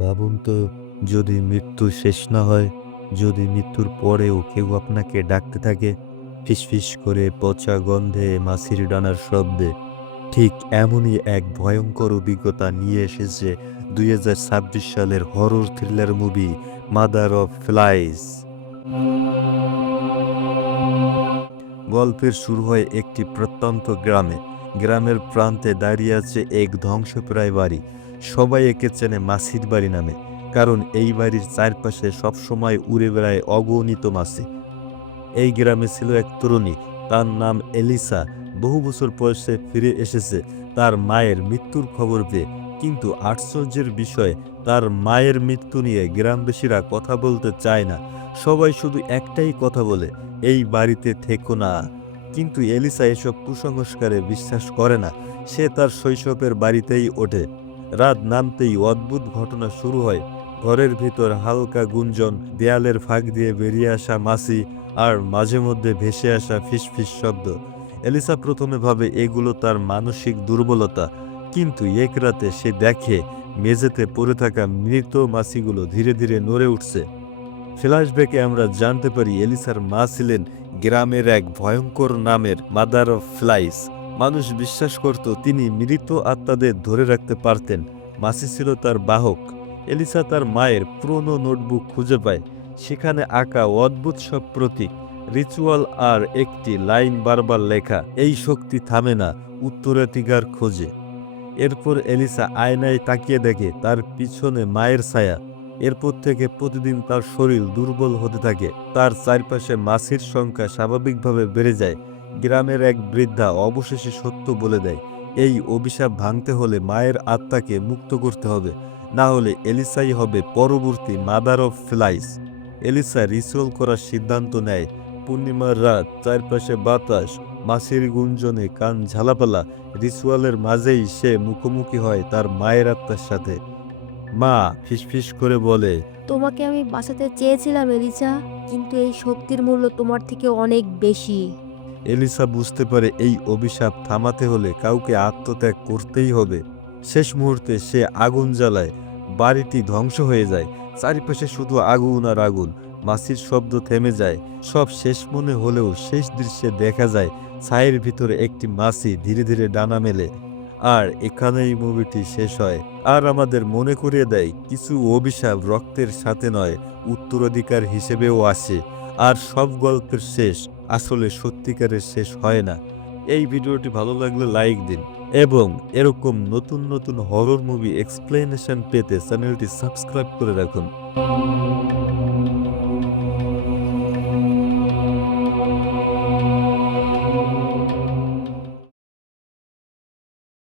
ভাবুন তো, যদি মৃত্যু শেষ না হয়, যদি মৃত্যুর পরেও কেউ আপনাকে ডাকতে থাকে, ফিসফিস করে পচা গন্ধে মাছির ডানার শব্দে। ঠিক এমনই এক ভয়ঙ্কর অভিজ্ঞতা নিয়ে এসেছে দুই হাজার ছাব্বিশ সালের horror thriller movie mother of flies গল্পের শুরু হয় একটি প্রত্যন্ত গ্রামে। গ্রামের প্রান্তে দাঁড়িয়ে আছে এক ধ্বংসপ্রায় বাড়ি। সবাই একে চেনে মাসির বাড়ি নামে, কারণ এই বাড়ির চারপাশে সবসময় উড়ে বেড়ায় অগণিত মাসি। এই গ্রামে ছিল এক তরুণী, তার নাম এলিসা। বহু বছর বয়সে ফিরে এসেছে, তার মায়ের মৃত্যুর খবর পেয়ে। কিন্তু আশ্চর্যের বিষয়, তার মায়ের মৃত্যু নিয়ে গ্রামবাসীরা কথা বলতে চায় না, সবাই শুধু একটাই কথা বলে, এই বাড়িতে থেকো না। কিন্তু এলিসা এসব কুসংস্কারে বিশ্বাস করে না, সে তার শৈশবের বাড়িতেই ওঠে। রাত নামতেই অদ্ভুত ঘটনা শুরু হয়। ঘরের ভিতর হালকা গুঞ্জন, দেয়ালের ফাঁক দিয়ে বেরিয়ে আসা মাসি আর মাঝে মধ্যে ভেসে আসা ফিসফিস শব্দ। এলিসা প্রথমে ভাবে এগুলো তার মানসিক দুর্বলতা, কিন্তু এক রাতে সে দেখে মেঝেতে পড়ে থাকা মৃত মাছিগুলো ধীরে ধীরে নড়ে উঠছে। ফ্ল্যাশব্যাকে আমরা জানতে পারি এলিসার মা ছিলেন গ্রামের এক ভয়ঙ্কর নামের মাদার অফ ফ্লাইস। মানুষ বিশ্বাস করত তিনি মৃত আত্মাদের ধরে রাখতে পারতেন। মাসি ছিল তার বাহক। এলিসা তার মায়ের পুরনো নোটবুক খুঁজে পায়। সেখানে আঁকা অদ্ভুত সব প্রতীক। রিচুয়াল আর একটি লাইন বারবার লেখা, এই শক্তি থামে না, উত্তরাধিকার খোঁজে। এরপর এলিসা আয়নায় তাকিয়ে দেখে তার পিছনে মায়ের ছায়া। এরপর থেকে প্রতিদিন তার শরীর দুর্বল হতে থাকে। তার চারপাশে মাছির সংখ্যা স্বাভাবিকভাবে বেড়ে যায়। গ্রামের এক বৃদ্ধা অবশেষে সত্য বলে দেয়, এই অভিশাপ ভাঙতে হলে মায়ের আত্মাকে মুক্ত করতে হবে, না হলে এলিসাই হবে পরবর্তী mother of flies. Elisa ritual করার সিদ্ধান্ত নেয়। পূর্ণিমার রাত, চারপাশে বাতাস মাছির গুঞ্জনে কান ঝালাপালা, রিচুয়ালের মাঝেই সে মুখোমুখি হয় তার মায়ের আত্মার সাথে। মা ফিসফিস করে বলে, তোমাকে আমি বাঁচাতে চেয়েছিলাম, এলিসা, কিন্তু এই শক্তির মূল্য তোমার থেকে অনেক বেশি। এলিসা বুঝতে পারে এই অভিশাপ থামাতে হলে কাউকে আত্মত্যাগ করতেই হবে। শেষ মুহূর্তে সে আগুন জ্বালায়। বাড়িটি ধ্বংস হয়ে যায়। চারিপাশে শুধু আগুন আর আগুন। মাছির শব্দ থেমে যায়। সব শেষ মনে হলেও শেষ দৃশ্যে দেখা যায় ছায়ের ভিতরে একটি মাছি ধীরে ধীরে ডানা মেলে। আর এখানেই মুভিটি শেষ হয়। আর আমাদের মনে করিয়ে দেয়, কিছু অভিশাপ রক্তের সাথে নয়, উত্তরাধিকার হিসেবেও আসে। আর সব গল্পের শেষ আসলে সত্যিকারের শেষ হয় না। এই ভিডিওটি ভালো লাগলে লাইক দিন এবং এরকম নতুন নতুন হরর মুভি এক্সপ্লেনেশন পেতে চ্যানেলটি সাবস্ক্রাইব করে রাখুন।